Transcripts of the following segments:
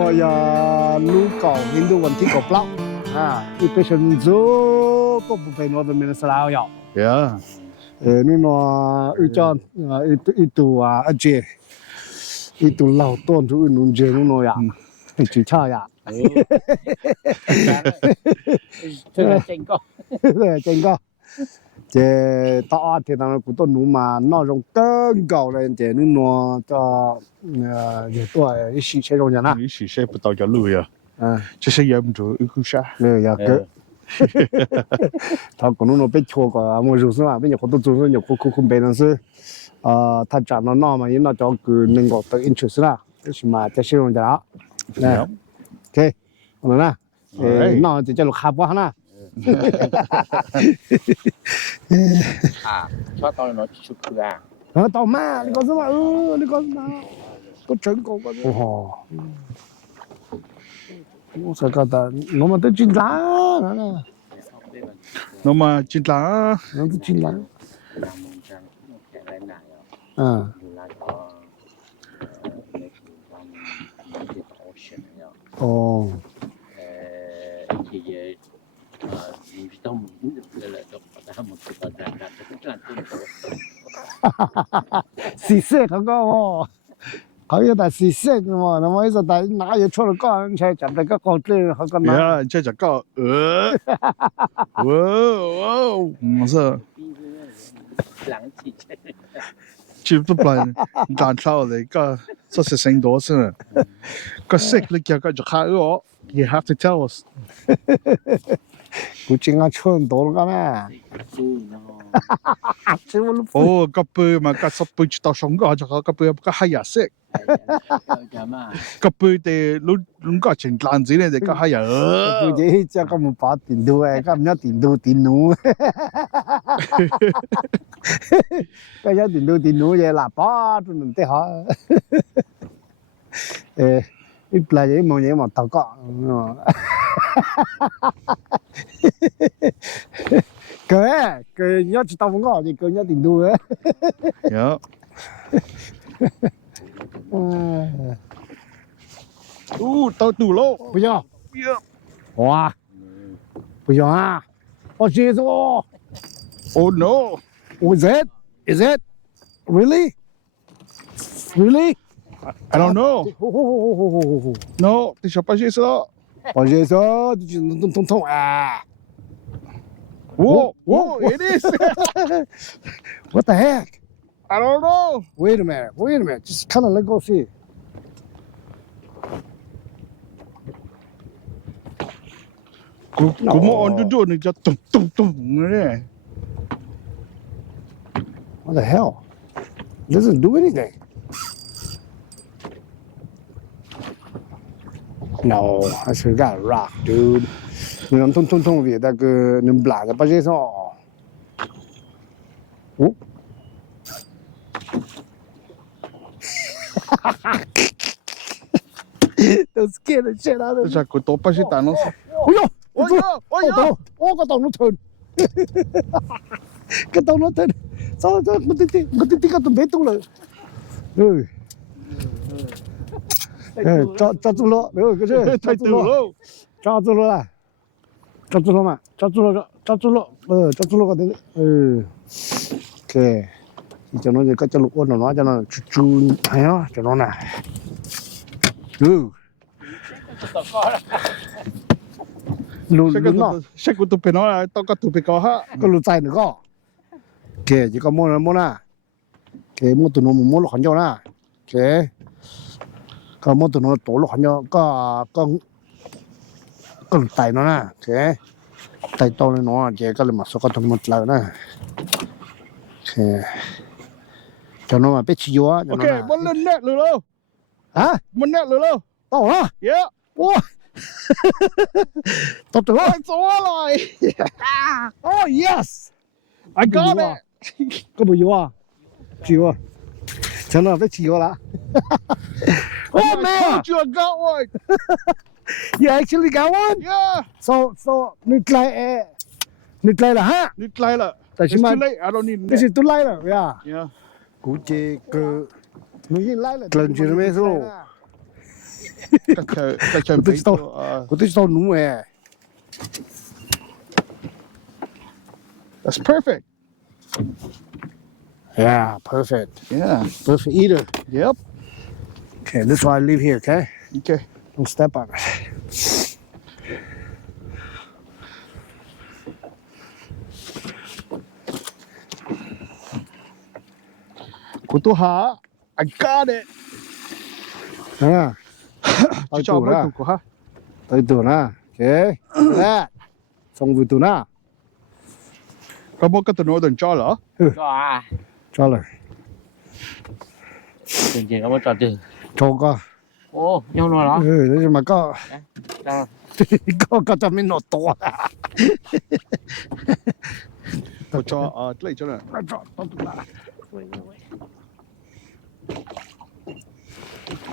nói ya nu cầu Hindu vẫn thích cầu plak ít bây giờ zo có một vài nói về mình sao ya Yeah. nu nói ít cho ít tu aje ít tu lao tôn tu nu je nu nói ya chỉ cha ya Thế là tranh có. chân có chế tao thì nó cũng tôn nu mà nó rong cơn cầu lên chế nu nói cho nhiều tuổi ít xí chế rong nhà na Ý chỉ sẽ bắt đầu cho lùi à. à Chứ sẽ dám cho ư cứ xa. này ya cái他可能被戳过，我就是嘛，被人好多做人有苦别人是，他讲了那嘛，人那叫个能够得 interest 啦，是嘛，在形容着啦，来，OK， 好了啦，那就叫做卡巴啦， cho tao nói chụp ra. 到嘛，你讲什么？你讲什么？都真过个，哦，我才觉得我们都进啦，那。 Nó mà chính là nó cứ chín lắm ồ xì xì không cóเขาจะแต่สีเส้นมั้งนะไม่ใช่แต่หน้าอยู่ช่วงก่อนใช่จับแต่ก็กอดเลยเขาก็มา yeah, chơi chả có wow mà sao chỉ tôi plan đàn sau đấy có số sẽ sinh đó chứ có sick lịch cái cho khai đó you have to tell us กูจริงอ่ะช่วงโตแล้วกันนะชื่อว่าลูก oh có bự mà có sắp bự tao sống có cho có bự có hay à sick có bự thì lúc có chuyện làm gì này thì có hay à กูจะจะก็มึงปาตินดูไอ้ก็ไม่ตินดูตินหนูก็ยังตินดูตินหนูยังหลับป้าตัวนึงเตะฮะอีปลายยังมองยังมองตะก้อcái nhớ chỉ tao muốn gọi thì cái nhớ tình đua ấy yeah tao tủ lô bây giờ wow bây giờ à oh Jesus oh no is it really I don't know no thì sao phải vậy sao oh Jesus thì chỉ thông à whoa it is what the heck I don't know wait a minute just kind of let go see cũng muốn on đu này cho tung này what the hell it doesn't do anything no I should got a rock dude 你能通为那个能不烂的把这上哦 都 scared the shit out of me chắc cô tốt bác sĩ tàn nó ôi yo cái tàu nó thườn cái tàu nó thườn sao một tí cái tụi bé tung lại cho tụi nó cái gì thay từ luôn cho tụi nó là cho tụi nó mà cho tụi nó cái đấy ok cho nó cái cho lục ôn nó cho nó chu hay đó cho nó này lùn nó sẽ của tụi nó là tao có tụi có ha có lùn dài nữa có kể chỉ có mua na kể mua tụi nó mua lọc nhau na kể có mua tụi nó tổ lọc nhau có lùn tài nó na kể tài to lên nó kể có lên mặt số có tụi một lần na kể cho nó mà biết chi vô á ok muốn lên nét rồi đâu hả muốn nét rồi đâu tao hả yeah wow tao tưởng ôi số rồi oh yes I got it có bao nhiêu à chịu à cho nó biết chịu là oh man I told you I got one you actually got one yeah so nít lại là ha nít lại là tại it's mà too late I don't need this net is too late rồi yeah cú chơi cơ nó nhìn lại là lần chuyện mấy số Các chơi Tôi mấy tao uh, Của tôi tao nú mẹ. That's perfect. Yeah, perfect. Yeah. Perfect eater. Yep. Okay, this is why I leave here, okay? Okay. Don't step on it. Kutuha. I got it. Yeah. Chỉ cho mấy tụ của ha. Tới tủ na. Okay. Look at that. Xong với tủ na. Có một cái tụ northern cho lỡ. Cho à. Cho lời. Chuyện gì không có trò từ. Cho có. Ồ, nhau nó đó. Ừ, thế mà có. Cho. có cho mình nó to. Tôi cho lấy cho nè. Cho tủ na.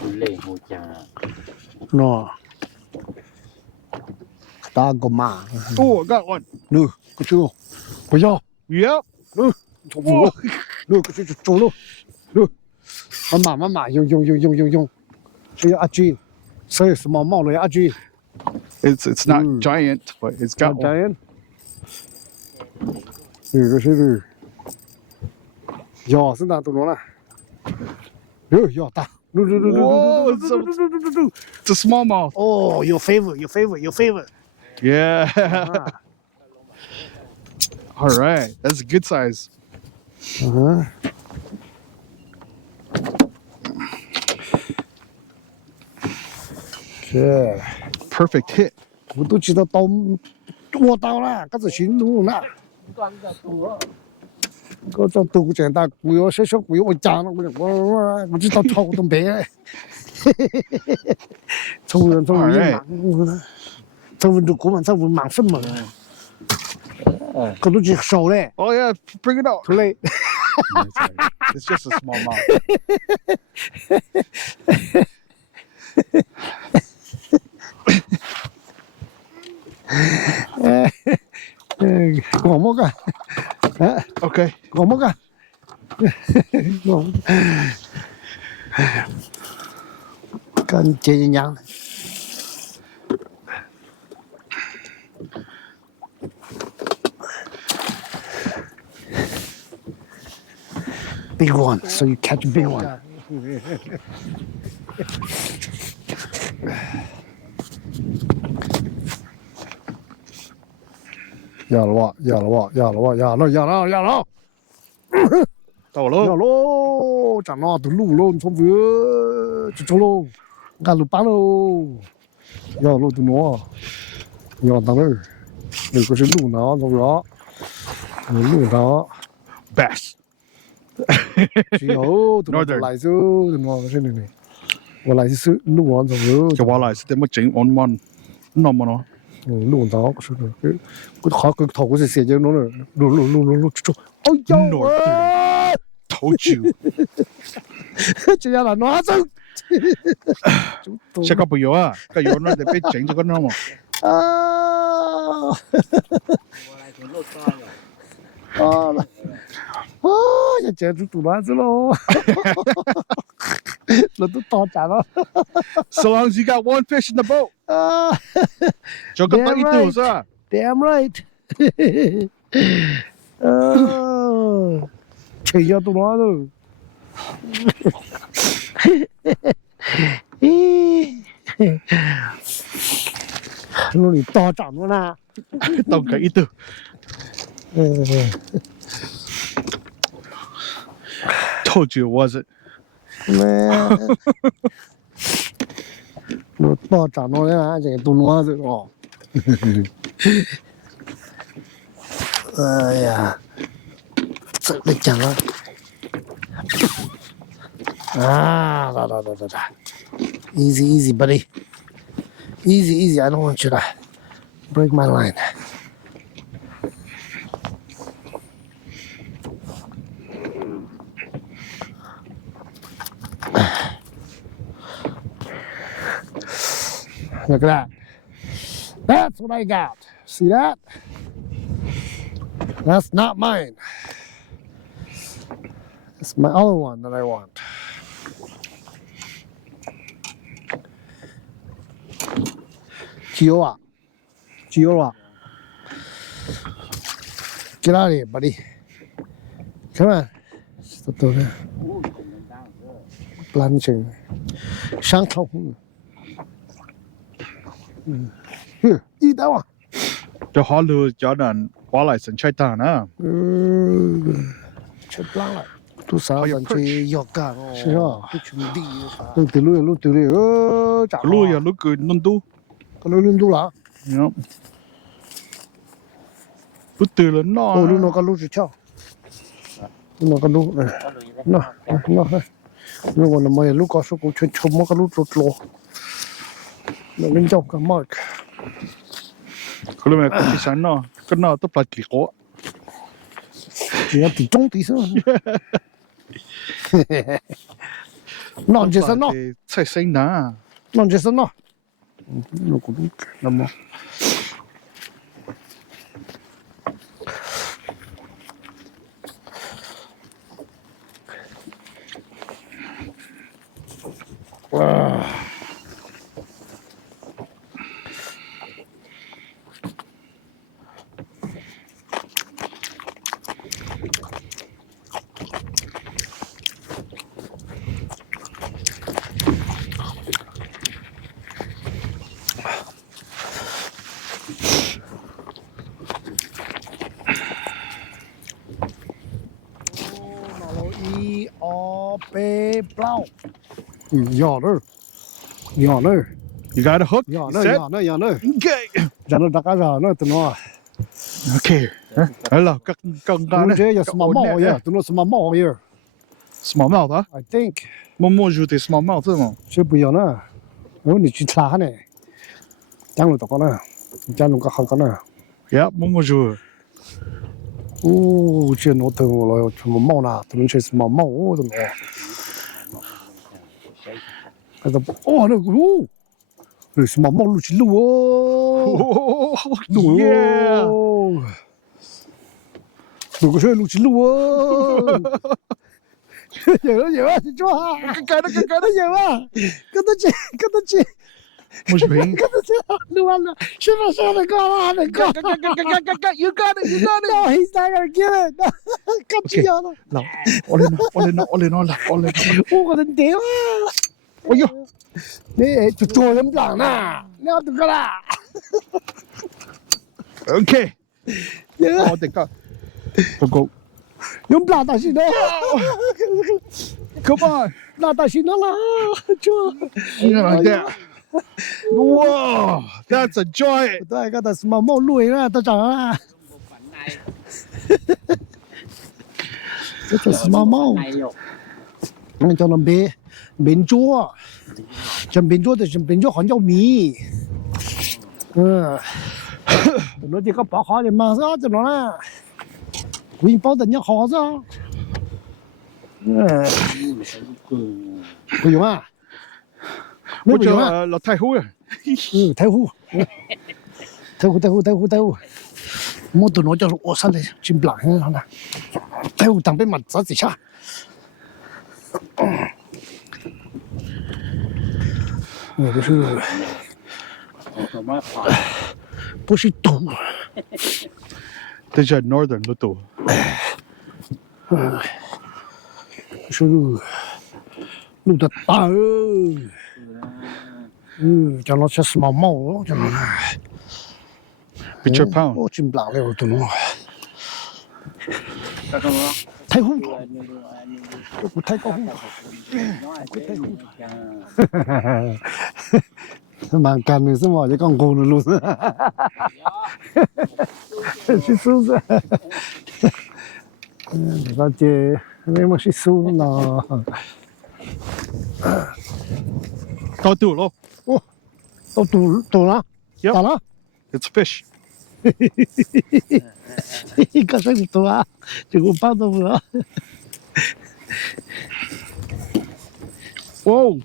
Lệ hồ trà. Nó. Ta có mà. Oh, I got one. Nữ, có chưa? Có chưa? Yep. Nữ. Cho vừa luôn. Nữ, có chưa cho luôn. Nữ. Mà, dùng. Cái a chi. Say small mall rồi a chi. It's not giant, but it's got one. Giant. Ừ, cái gì? Yo, xin ta tụi nó nè. Yo, ta. Whoa, it's a smallmouth. Oh, your favorite. Yeah. All right. That's a good size. Uh-huh. Okay. Perfect hit. Tôi chỉ tao tua tao nè, cái gì xin đúng không nè? Có cho tôi chuyện ta quý ở sẽ quý ở cha nó tôi chỉ tao thâu tao bé. Thâu人mạng. Thâu人được của mình thâu人mạng什么？可都是手嘞， Oh yeah, bring it out. too late. It's just a small mouth. Còn một cái. Okay. Còn một cái. Cần chế nhang. Big one, so you catch a big one. Dạ lo, Tao luôn. dạ lo, chẳng nó từ lù luôn, xong vừa cho luôn, cả lù bán luôn, dạ lo từ nó, dạ tao đây, đừng có xin lù nó, xong đó, lù nó, Bass. chỉ có từ nó Northern. lại chứ, từ nó cái này,我来是录完之后， Cho qua lại sẽ đem một chỉnh on one. Nó mà nó. 录到是的，佢頭嗰時寫咗攞嚟錄出，哎呀， Told you. 仲有人攞針， Chắc có bây giờ à. Cái yếu nó để biết chỉnh cho con nó mà. 啊啊，一隻都讀爛咗咯，我都多賺咯， So long as you got one fish in the boat. 啊 Cho cái Damn tay right. tiêu ra. ，damn right，啊，除咗讀爛咯。nó đi to trọng luôn à. Tao cái ý tư. Told you it wasn't. Nó to trọng nó đấy mà, chỉ tôi nói rồi đó. Yeah. Sợ được chẳng á. Da. Easy, buddy. Easy. I don't want you to break my line. Look at that. That's what I got. See that? That's not mine. It's my other one that I want. Gio à? Gio à? Get out of here, buddy. Come on. Stop there. Planching. Shank không. Here, eat that one. จะฮอลลูจอดันว่าไหลสัญชัยตานะ Chết lăng lại. Tu sao Oh, dần you're chơi giọt cả. Sure. Tu chuẩn đi. Lúc từ lui. Chả ลูอย่าลูกกืนนนตู้ Cái lúc luôn tu là. เนาะลูกตื่นแล้วนอน Ồ, lúc nó có lúc chỉ cho. Lúc nó có lúc này. Nó. Lúc còn mới lúc có số cũng chuyên chôm có lúc rụt lô. Nó lên trong cả mỏi. เขาเรียกว่าที่ฉันเนาะก็นอนต้องปลากี่โก้ Chỉ là tí trông tí xưa. Non chỉ sân nó. ใส่เส้นนะ Non chỉ sân nó. Nó cũng đúng. Nằm mò. Wow. Y O P Plau. Nhỏ nữa. Nhỏ nữa. you got a hook Nhỏ you nữa, said? nhỏ nữa, nhỏ nữa. okay Giờ nó đã cá giờ nó tụi nó. okay แล้วเราก็กัง Tụi กัน nó chơi giờ small mall here. Tụi nó small mall here. small mouth 啊 I think. 默默就得 small mouth 是吗 Chứ bây giờ nó. Nếu你去查呢. Chẳng được có nè. Chẳng được có không có nè. yeah 默默就 Ô, chuyện nó thường là small mall nè. Tụi nó chơi small mall. Ô, tụi nó. Cái đó. Ô, nó. Ô. Rồi small mall lúc chỉ lưu. Ô. oh yeah Đừng có chơi lúc chín lưu ơi. Giờ chị cho ha. cái đó Nó giờ á. Cái đó chị. một bình Cái đó chị. Lưu ăn. Xin nó con này con. you got it No, he's not gonna give it. Cắt chị giờ nó. เราโอเลนโอเลนโอเลนหลับโอเลน Ô, cái thằng đéo á. โอ้ย Nè, tụi tôi lắm lặng nè. Nè, tụi cái là. โอเค Giờ. อ๋อเด็กก็ตะโก Yung plata si nó. come on Plata si nó là. Chưa. yeah like that wow that's a joy Tôi cái ta small mall lùi ra tao chẳng à. Cái small mall. này rồi Anh cho nó bến chúa. Chẳng bến chúa thì chẳng bến chúa khỏi nhau mì. Nó chỉ có bỏ khó thì mà sao cho nó là. Quỳnh bao tận nhá khó sao. Có dùng à? 我 Nó 就 dùng à? 老太湖啊 Thái hù. Thái hù. Mua tụi nó cho ổ sẵn này. Chim lặng hết nè. Thái hù thằng bên mặt sao gì xa. Này cái sự. mà phải 不是赌。这是 northern 的多是路的大叫nó sẽ small mall cho nó picture pound ô chim lặng này tụi nó ta không có thấy hút thấy có hút mà cần thì sao mà cái con cừu nó luôn xí xú ra để ta chơi nếu mà xí xú nó 到肚咯 都堵了 Yep. 咋了 it's fish 刚才你堵啊结果抱都不了 whoa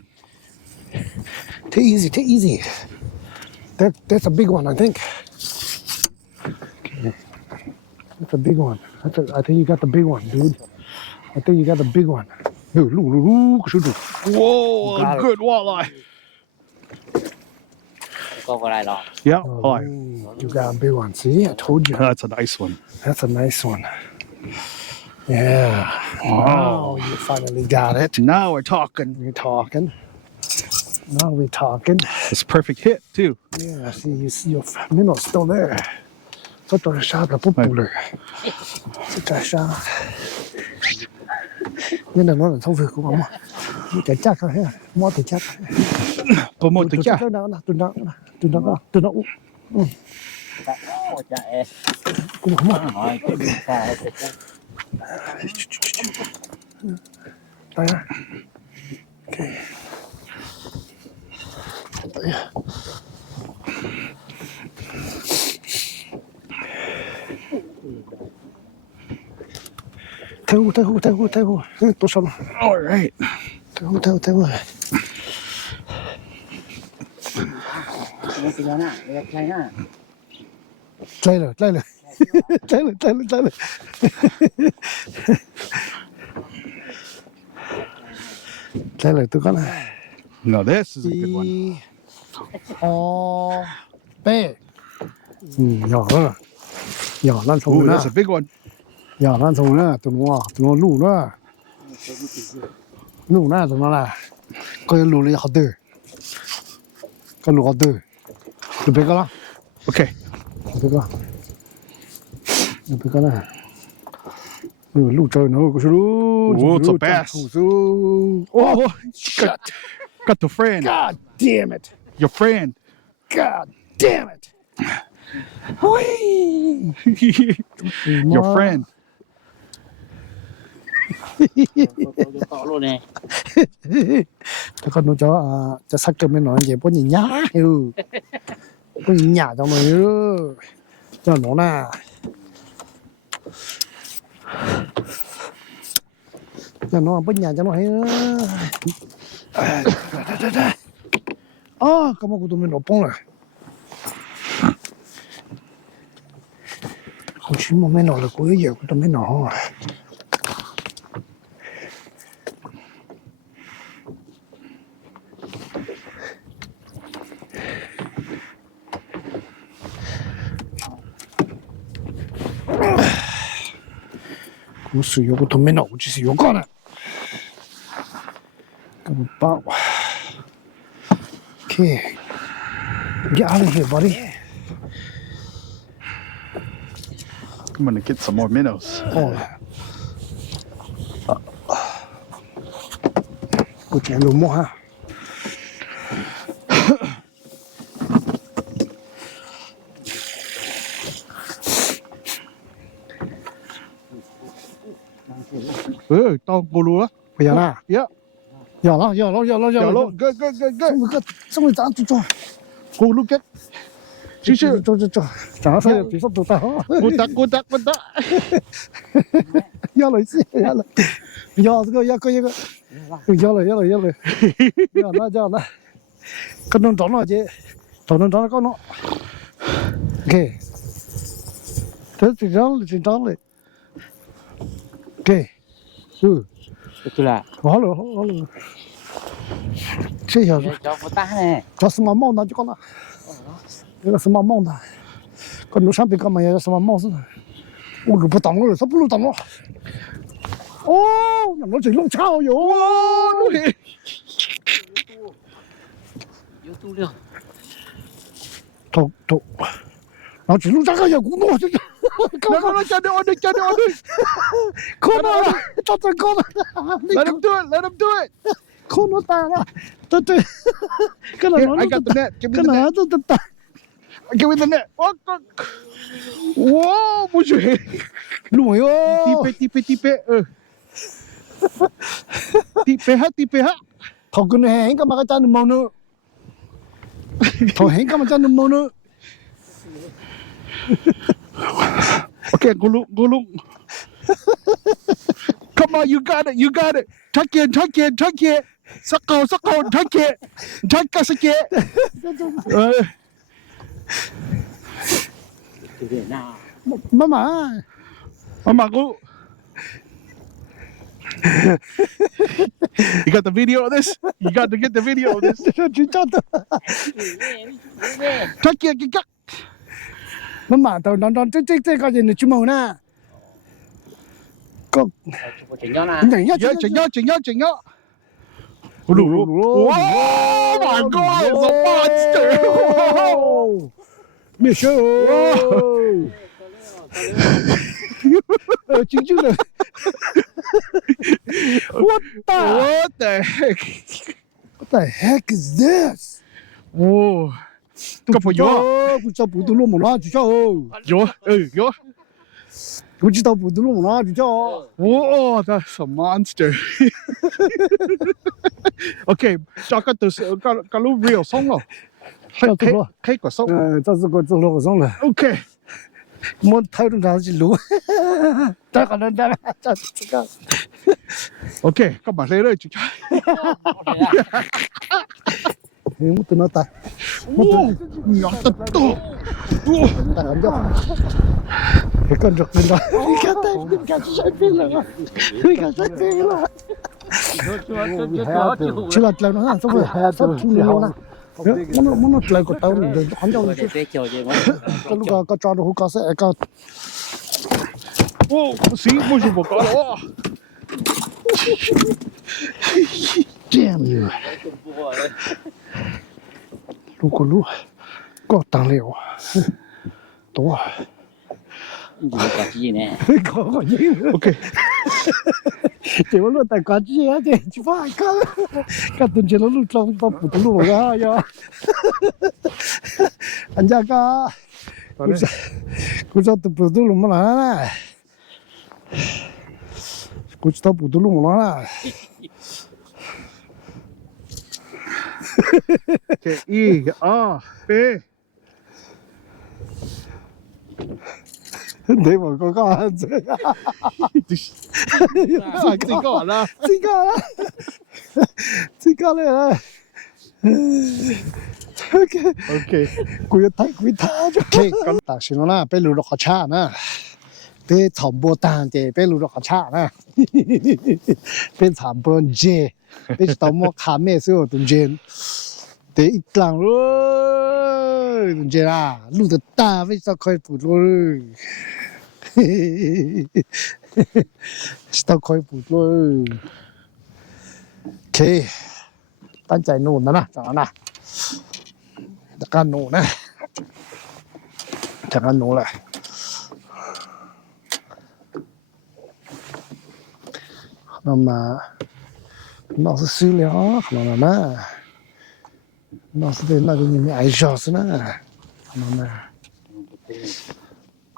Take easy. That's a big one, I think. That's a big one. I think you got the big one, dude. I think you got the big one. Look, whoa Got it. good walleye ก็อะไรหรอก Yeah. Oh, Oh, you got a big one. See, I told you. that's a nice one. That's a nice one. Yeah. Wow, you finally got it. Now we're talking. We're talking. Now we're talking. It's a perfect hit too. Yeah, see, you see your minnow still there. 这都是沙的不补了，这沙。你那弄的头发给我嘛？你在家看看，摸在家看。Promote the cat. 蹲到屋， โอ้จะเอ๊ะ 给我嘛。 หอยก็ดีใช่ 大家，OK。哎呀。太后，多少了？ All right. 太后。 ไม่เป็นแล้วนะไม่ใช่นะ 来了，来了，都干了。 Now this is a good one. 一、二、背。要咱 Ooh, 从那 that's a，big one. 要咱从那，怎么路那，路那怎么了？个路里好多，个路好多，就别个了。 Okay. 别个了。路走那个是路。 Oh, it's a bass. Oh, Got the friend. God damn it! Your friend. God damn it! Your friend. ต่อรู้เนี่ย ถ้าคนนู้นจะสักกันไม่หน่อยเดี๋ยวพวกนี้ยาอยู่พวกนี้ยาจังเลยเจ้าหนูน่ะเจ้าหนูพวกนี้ยาจังเลยอ๋อก็มากูตัวไม่หนอป้องเลยเขาชิมมันไม่หนอเลยกูเยอะกูตัวไม่หนอ我水有个都没脑，我就是有干了，给我包。Okay, get out of here, buddy. I'm gonna get some more minnows. Oh. 我这路摸哈。Tao cô lúa. 不要啦， Yeah. 要了， Good. 这么咱就做， Cô lúa kết. Chứ chứ. 做，咱是比说都大， Cô tắc. 要了一次，要这个要个，要了，要了，可能找那些，找那搞那，OK， 这紧张了，OK， คือละ 好了，这小子 เจ้าพุทธะเนี่ย 找什么帽子就搞了，那个什么帽子，跟路上别干嘛呀？什么帽子？我可不懂了，他不能懂了。哦，我这弄超油哦， ยูทูบเรื่อง 头，然后这弄这个也鼓弄，这个， No, Johnny, on it. 可能他这搞了， Let him do it. 可能打了，对，可能 Here, I got the net. Give me 可 the 能 net. 这打， Give me the net. Whoa, what you hit? 弄哟， Tipe. Tipe ha. 头跟你黑干嘛个站你毛呢？头黑干嘛站你毛呢？ Okay, gulung. Come on, you got it. Tuck in. Sakau, tuck it. Sakit. คือเรื่องหน้า 妈妈， Mama ko. You got the video of this? You got to get the video of this. 진짜 더. 왜? Take it, get. 엄마, 넌 쟤까지는 주먹나. 꼭 저거 쟁여놔. 그냥 Yeah, ching yo. Oh my God, it's a monster. 미쇼. 진짜로. What What the heck? the heck is this? Oh, go for you. 진짜 부들로 몰라 진짜. Yo. 진짜 부들로 몰라 진짜. Oh, that's a monster. Okay, I got this. Got a little real song. Cake or something. 这是个走路上了， Okay. 我头中啥子路？这个人这个。 Okay, come on, later. 我等到打， Oh, not the door. Oh, 打完掉。跟着，你看生病了，你看生病了。去了来了，是不是？这出来了。我来个刀，你这很早就。 cái lúc có cho nó có sẽ có oh, see, what's your book? Oh, damn you lúc có tăng liệu to Có gì nè. có gì okay. chỉ có luôn tài có gì á thì chỉ phải cái tuần trước nó lúc trong tao phụ tao lúc ra ya anh cha caกูจะตัวดูลงมาแล้วนะกูจะตัวดูลงมาแล้ว Okay, E, R, B. 你話嗰個係這個，這個啦，這個咧，OK，佢睇咗。咁但算啦啦，俾你落個叉啦，俾長波蛋嘅，俾你落個叉啦，俾長波啫，俾到我看咩時候中間，得一檔咯，中間啦，路得大，為啥可以捕捉？都可以捕捉。OK， ตั้งใจนู่นนะจากนั้นนะจากการนู่นนะจากการนู่นแหละ那么老师收了，可能呢，老师的那个你们爱笑死呢，可能呢，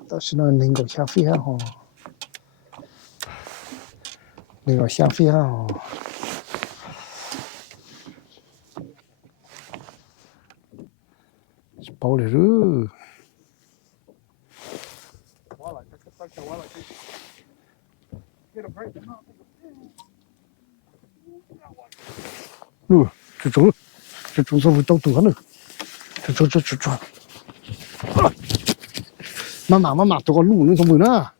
但是呢，能够消费哈，能够消费哈。包里了。这种是会到多呢，这，妈妈，这个路那什么呢？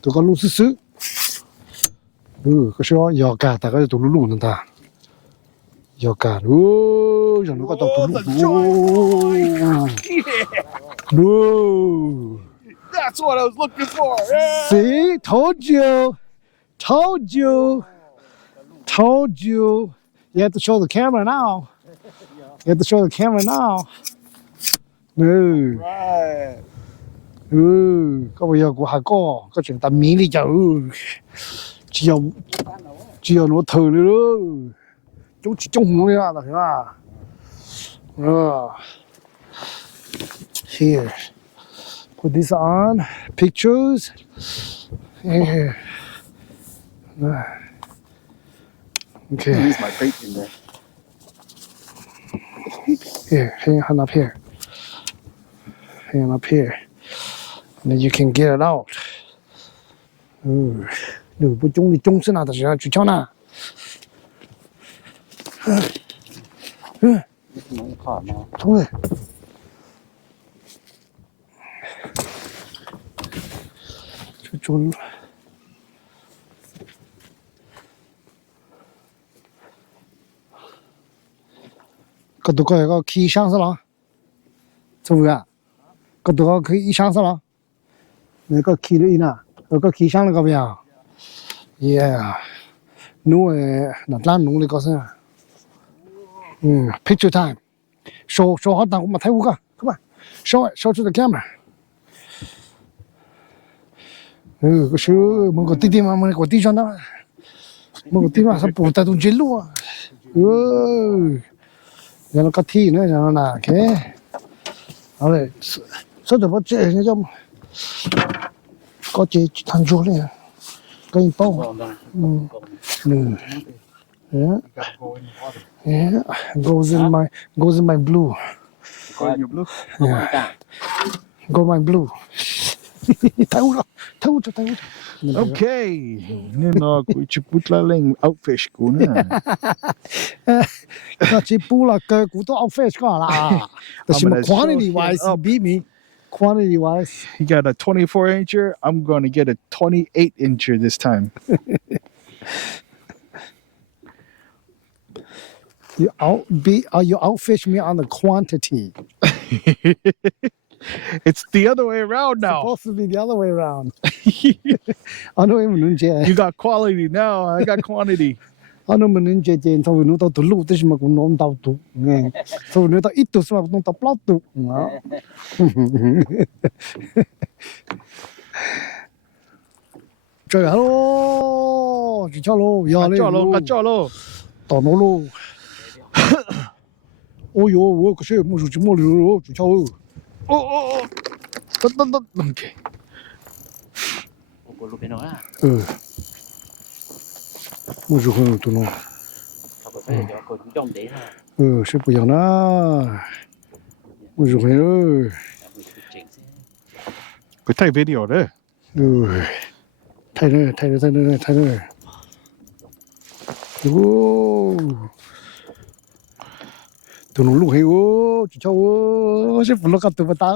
这个路是，可是要干，大概都路能打，要干哦，让那个到路。No. That's what I was looking for. See, told you. You have to show the camera now. No. Right. Có bây giờ của Hà có chuyện tầm miếng đi chợ. Chỉ có nó thử nữa. Chúng chỉ trông nó ra là here. Put this on. Pictures. Here. Okay. Use my bait in there. Here, hang up here. Hang up here. And then you can get it out. Đừng có chung thì chung sẽ nào ta sẽ chú cháu nào. Nóng khỏi mà. Thôi. Chú 个都个个去上是了，是不是？个都个可以上是了，那个去了呢，那个去上了个不呀？Yeah， 侬那咱侬的个是，picture time， show好当我们睇五个，come on，show to the camera。个是某个弟弟嘛，某个弟兄的，某个弟兄是不带动记录啊，然后个题呢，然后呢，OK， 好嘞，说的不这那叫个这谈出来，跟一包，yeah, goes in my blue, Go in your blue. go my blue， 太污了，太污了，太污了。Okay. Nino ku chiputla leng outfish ko na. 那这补了个股都 outfish 干啦，但是 quantity wise beat me, quantity wise. He got a 24-incher. I'm going to get a 28-incher this time. You outfish me on the quantity. It's the other way around now. Supposed to be the other way around. I know him nunje. You got quality now. I got quantity. I know mình nunje jen sau nó tao tụ lụ tức mà cũng nón tao tụ nghe. Sau nó tao ít tụ mà cũng tao plot tụ. Trời alo, chỉ cho lô, giờ lên. Cho lo. Tao nó lô. Ôi yo, cái gì mua chỉ mua lô, chỉ cho. Oh. Okay. Cô lúc bên đó à? Mua chỉ hơn tụi nó. Cô phải cho cô trong đấy thôi. Sẽ bây giờ nó. Mua chỉ hơn. Cứ take video đấy. Thay nữa. Tụi nó lúc hay ô, chỉ cho ô, sẽ phụ lộc tụi bà ta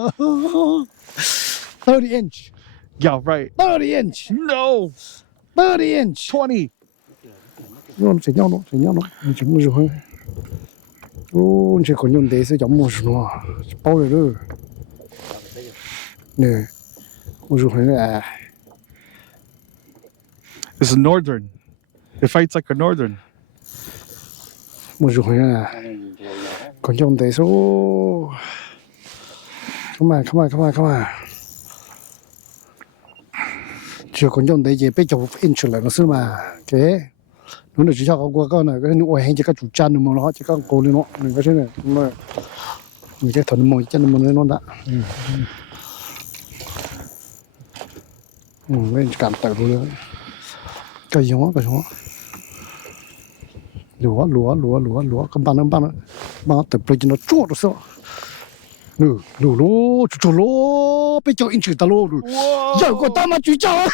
30 inch. Yeah, right. 30 inch. No. 30 inch. 20. Nó sẽ nhau nó, mình chỉ mua rồi. Ô, chỉ còn dùng để sẽ giống mua rồi. Bao rồi đó. Nè. Mua rồi nè. It's a northern. It fights like a northern. Mua rồi nè. Còn dùng để số. Come on. Chưa còn dùng để gì bây giờ inch lại nó xưa mà. Cái nó được chỉ cho có này cái nuôi hay chỉ có chủ chân mà nó chỉ có cố lên nó mình cái thế này mà mình cái thuần mồi chân mà nó đã lên cảm tự luôn cái gì đó lúa cái ban nó tập bây giờ nó chua rồi sao lúa chú lúa bây giờ in chữ ta lúa rồi giờ có ta mà chú cho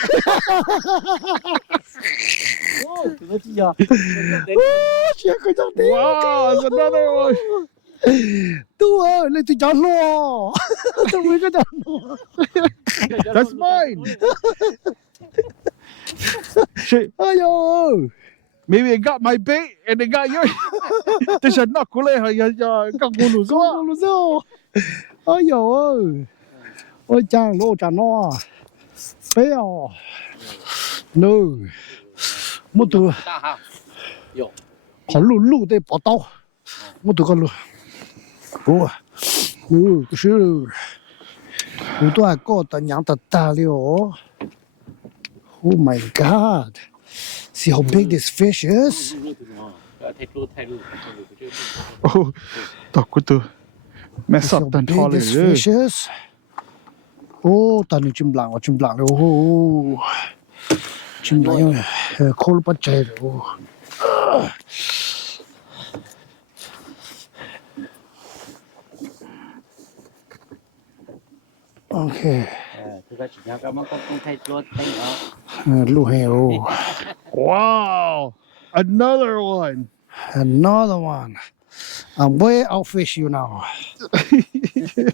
Wow, Wow, it's another one. Tôi ơi, lên tôi chọn lúa. Tôi mới có chọn lúa. That's mine. Shit. Ôi ơi. Maybe it got my bait and it got yours. This is not cool. Các cô lùi Lúa. Ôi ơi. Ôi chàng lúa chàng nó. Béo. No. Một từ. Họ lù để bỏ tao. Một từ con lù. Ủa. Cái sự. Ủa tôi có tận nhãn tận ta liều. Oh my God. See how big this fish is? Oh, talk with the mess up How and big tall this it is. fish is? Oh, tao này chim lặng rồi. Oh. Chim lặng rồi. Khô bắt chạy rồi. Okay. Lù heo. Wow, another one. Another one. I'm way outfish you now.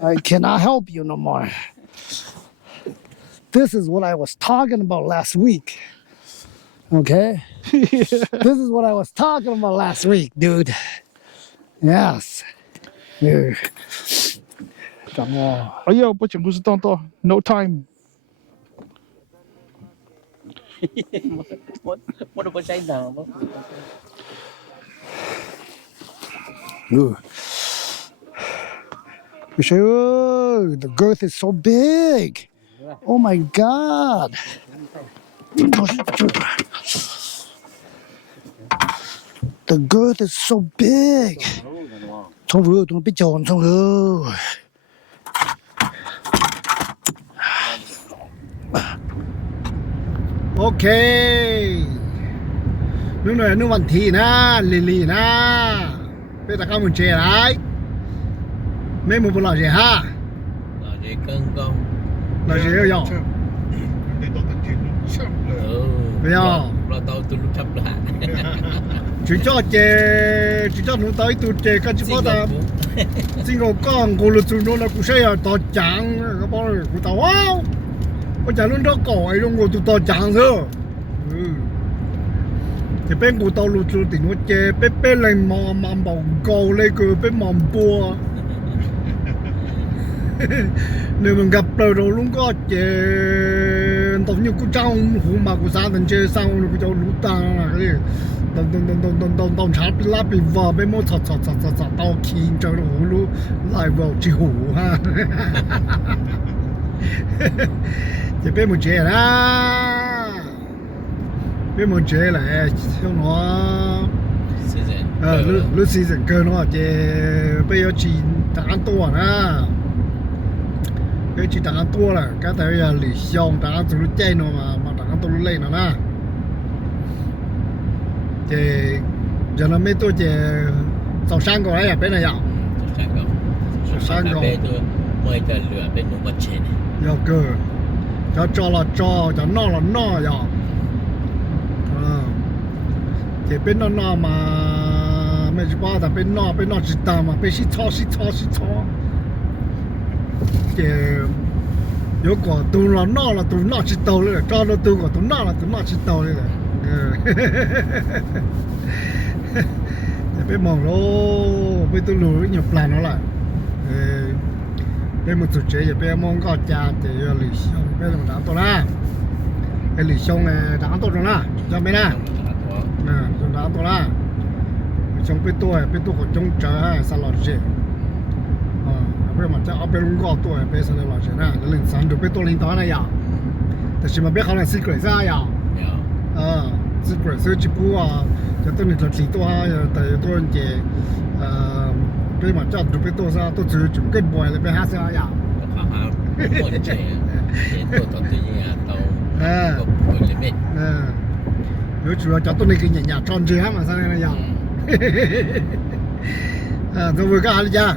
I cannot help you no more. This is what I was talking about last week. Okay? This is what I was talking about last week, dude. Yes. chẳng ngò Ấy yo, bố chồng cũng sẽ to, no time. Một đôi trái nào mà sure, the girth is so big. Oh my god. The girth is so big. Xong vừa tôi biết tròn xong rồi. Ok. Lúc này nó vẫn thì na, lì na. Bây giờ các mình chơi lại. Mấy một lò gì ha? là gì cân con Lò gì đâu rồi? Bây giờ là tao tôi lúc chấp lại chỉ cho nó tới tôi chơi cái chỉ có ta xin ngồi con cô lụt xuống nó là cũng sẽ to trắng các bạn ơi cũng tao wow có chả luôn đó cỏ ấy luôn ngồi tụi to trắng thôi thì bên của tao lụt xuống thì nó chơi bên lên mà bầu cầu lên cứ bên mầm bùa nếu mình gặp rồi luôn có chơi tổng như cũng trong hùng mà của xã thành chơi xong rồi cho lũ ta là cái đồng chả bị lá bị vợ bên mốt thật tao khiến cho nó hú lũ lại vào chỉ hủ ha thì bên một chơi đó bên một chơi là cho nó lũ season cơ nó chơi bây giờ chỉ ăn to nè cái chỉ ăn to là cái thời là lì xông ăn tụi chơi nó mà ăn tụi lên nó nè thì giờ nó mấy tôi chỉ sầu sang của đấy à bên này ạ sầu sang của bên tôi mới cái lửa bên nó vật trên giờ cơ cho là cho nó giờ thì bên nó mà mấy chú ba là bên nó chỉ tao mà bên xí cho thì nếu có tụi nó là tụi nó chỉ taoเลยcho nó tụi của tụi nó là tụi nó chỉ taoเลยbên mong nó bên tôi lùi nhiều plan nó lại bên một chủ chế bên mong có cha thì lì xong bên một đám tôi na cái lì xong này đám tôi rồi na cho bên na rồi đám tôi na xong bên tôi còn trông chờ hay sao lo gì bên mà cha bên luôn có tôi bên sao lo gì na lên sàn được bên tôi lên đó này àแต่ชิมาbênเขาlà secret ra à secret sẽ chỉ bua cho tôi nên là chỉ tôiแต่tôi chỉ bên mà cho được bên tôi ra tôi chỉ chụp cái bòi là bên hát ra à một trẻ tôi tự nhiên tao một limit nếu chủ yếu cho tôi này cái nhà tròn gì hết mà sao này à tôi vừa có ai ra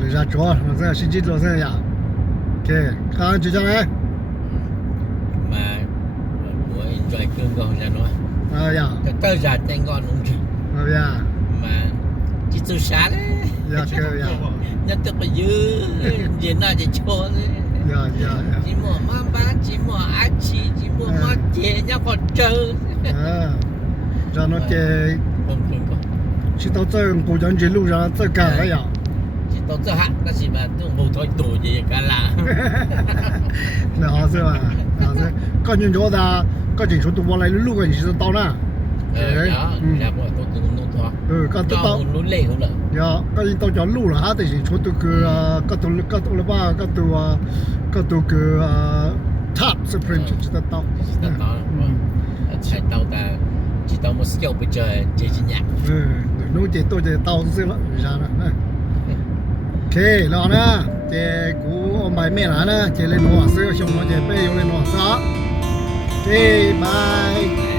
lấy ra chỗ mà sẽ xin chít rồi sẽ à ok các anh chị cho này mà bữa enjoy cương con ra nói dạ cái tơ già tên con không chỉ dạ mà chỉ tôi sáng đấy dạ cơ dạ nhất tức là dư gì nào chỉ cho đấy dạ chỉ mua má bán chỉ mua ác chỉ mua má chè nhá còn chơi cho nó chơi không chỉ tao chơi cổ dân chỉ lúc ra chơi cả đấy à chỉ tao chơi hạt đó chỉ mà tôi một thôi tủ gì cả là là họ chơi mà có những chỗ ta có những chỗ tụi bọn này lúc này chỉ tao nè đó là bọn tôi tự nôn thôi có tụi tao luôn lệ không được dạ có những tao cho lúc là hát thì chỉ chỗ tụi cứ có tụi là ba có tụi cứ top supreme chỉ tao chạy tàu ta chỉ tàu một skill bây giờ chơi chỉ nhạc nó chỉ tôi chỉ tao sẽ ra nè ok rồi nè chế cú ông bài mẹ là nè chế lên nó sữa xong nó chế bé lên nó sữa ok bye